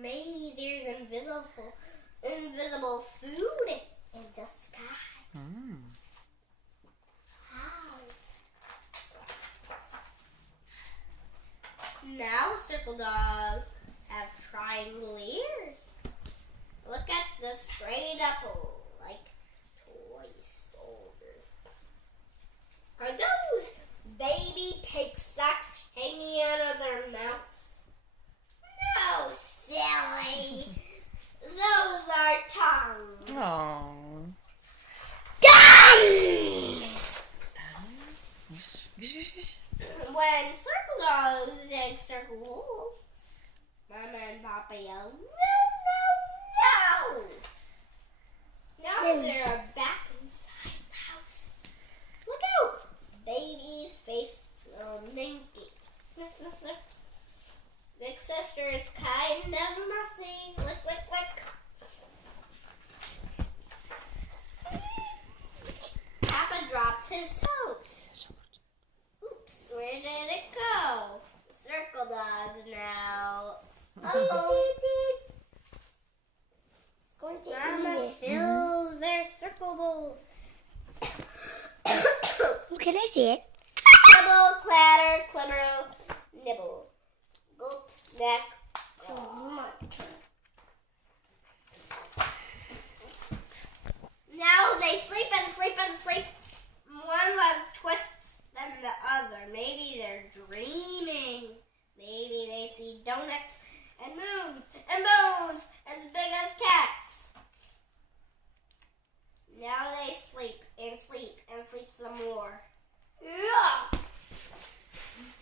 Maybe there's invisible food in the sky. How? Now circle dogs have triangle ears. Look at the straight apple, like toy soldiers. Are those baby pig sacks hanging out of their mouths? No, silly. Those are tongues. Oh. Tongues! When circle dogs dig circle holes, Mama and Papa yell, no, no, no! Now they're back inside the house. Look out! Baby's face minky. Sniff, sniff, sniff. Big sister is kind of messy. Lick, lick, lick. Papa drops his toes. Oops, where did it go? Circle dogs now. It's going to Mama fills their circle bowls. Can I see it? Nibble, clatter, climber, nibble. Gulp, snack. My turn. Now they sleep and sleep and sleep. One leg twists than the other. Maybe they're dreaming. Maybe they see donuts and moons and bones as big as cats. Now they sleep and sleep and sleep some more. Yeah.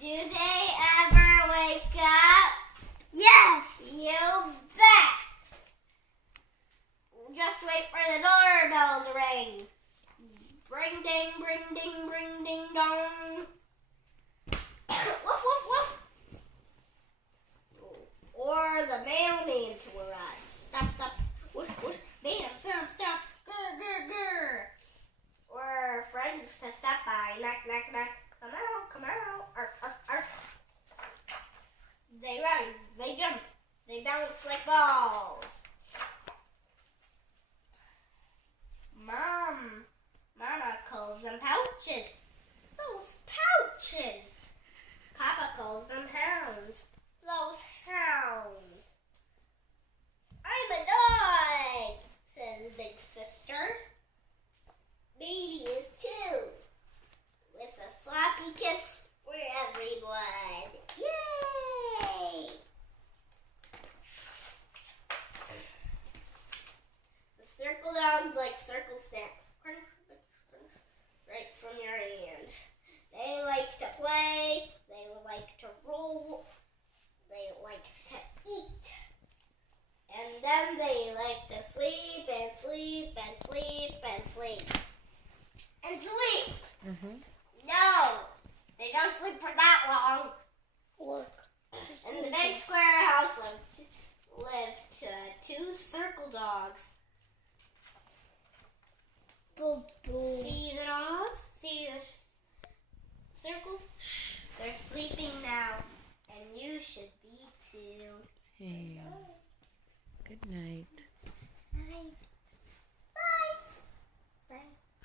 Do they ever wake up? Yes. You bet. Just wait for the doorbell to ring. Bring ding, bring ding, bring ding dong. Woof, woof, woof. Or the mailman to arrive. Stop, stop. Whoosh, whoosh. Bam, stop, stop. Grr, grr, grr. Or friends to stop by. Knock, knock, knock. Come out, come out. Arf, arf, arf. They run, they jump, they bounce like balls. Mama calls them pouches. Those pouches. Papa calls them hounds. Those hounds. I'm a dog, says big sister. Baby is too. With a sloppy kiss for everyone. Yay! The circle dogs like circle snacks. Crunch, crunch, crunch, right from your hand. They like to play. They like to roll. They like to eat. And then they like to sleep and sleep and sleep and sleep. And sleep! No! They don't sleep for that long. Look. In the big square house lived two circle dogs. Boo, boo. See the dogs? See the circles? Shh, they're sleeping now. And you should be too. Hey. Good night.